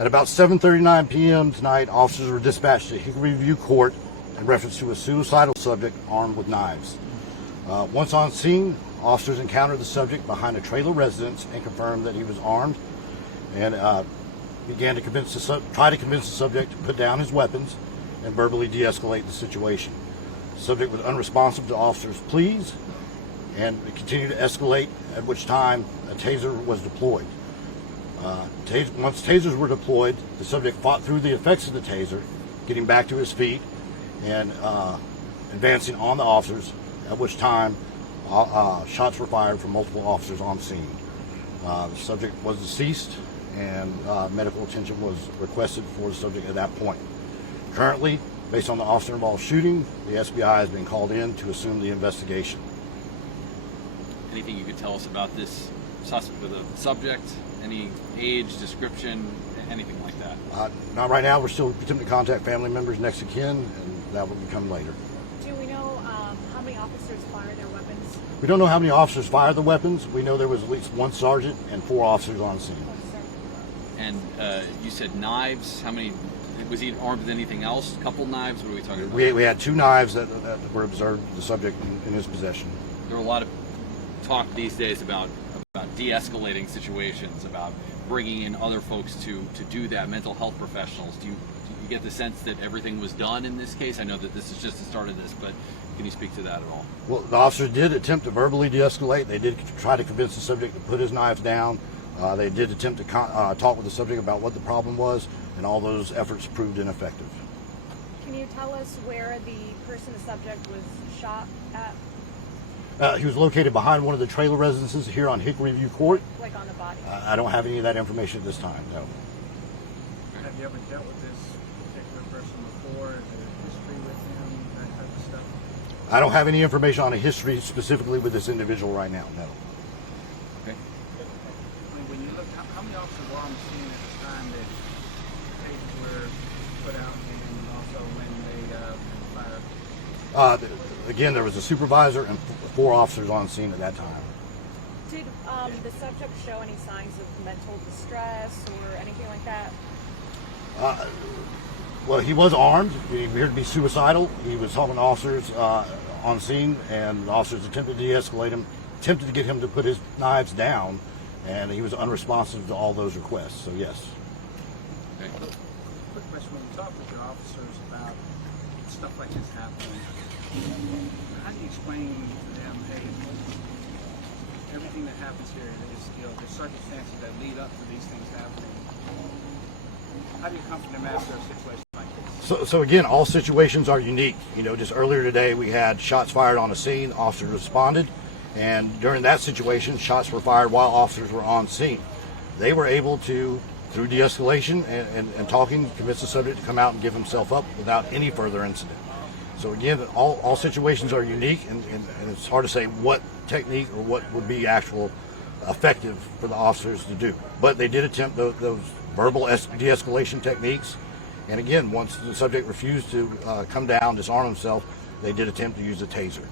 At about 7:39 p.m. tonight, officers were dispatched to Hickory View Court in reference to a suicidal subject armed with knives. Once on scene, officers encountered the subject behind a trailer residence and confirmed that he was armed, and began to try to convince the subject to put down his weapons and verbally de-escalate the situation. The subject was unresponsive to officers' pleas, and it continued to escalate, at which time a taser was deployed. Once tasers were deployed, the subject fought through the effects of the taser, getting back to his feet and advancing on the officers, at which time shots were fired from multiple officers on scene. The subject was deceased, and medical attention was requested for the subject at that point. Currently, based on the officer-involved shooting, the SBI has been called in to assume the investigation. Anything you could tell us about this suspect, the subject? Any age, description, anything like that? Not right now. We're still attempting to contact family members, next of kin, and that will come later. Do we know how many officers fired their weapons? We don't know how many officers fired the weapons. We know there was at least one sergeant and 4 officers on scene. And you said knives. How many? Was he armed with anything else? A couple knives? What are we talking about? We had 2 knives that were observed, the subject in his possession. There are a lot of talk these days about de-escalating situations, about bringing in other folks to do that, mental health professionals. Do you get the sense that everything was done in this case? I know that this is just the start of this, but can you speak to that at all? Well, the officers did attempt to verbally de-escalate. They did try to convince the subject to put his knives down. They did attempt to talk with the subject about what the problem was, and all those efforts proved ineffective. Can you tell us where the subject was shot at? He was located behind one of the trailer residences here on Hickory View Court. Like on the body? I don't have any of that information at this time, no. Have you ever dealt with this particular person before? Is there a history with him, that type of stuff? I don't have any information on a history specifically with this individual right now, no. Okay. I mean, when you look, how many officers were on the scene at the time that tasers were put out, and also when they fired? Again, there was a supervisor and 4 officers on scene at that time. Did the subject show any signs of mental distress or anything like that? Well, he was armed. He appeared to be suicidal. He was talking to officers on scene, and the officers attempted to de-escalate him, attempted to get him to put his knives down, and he was unresponsive to all those requests, so yes. Okay. Quick question, when you talk with your officers about stuff like this happening, how do you explain to them, hey, everything that happens here is, there's circumstances that lead up to these things happening? How do you comfort them after a situation like this? So again, all situations are unique. Just earlier today we had shots fired on a scene, officers responded, and during that situation, shots were fired while officers were on scene. They were able to, through de-escalation and talking, convince the subject to come out and give himself up without any further incident. So again, all situations are unique, and it's hard to say what technique or what would be actual effective for the officers to do. But they did attempt those verbal de-escalation techniques, and again, once the subject refused to come down, disarm himself, they did attempt to use a taser.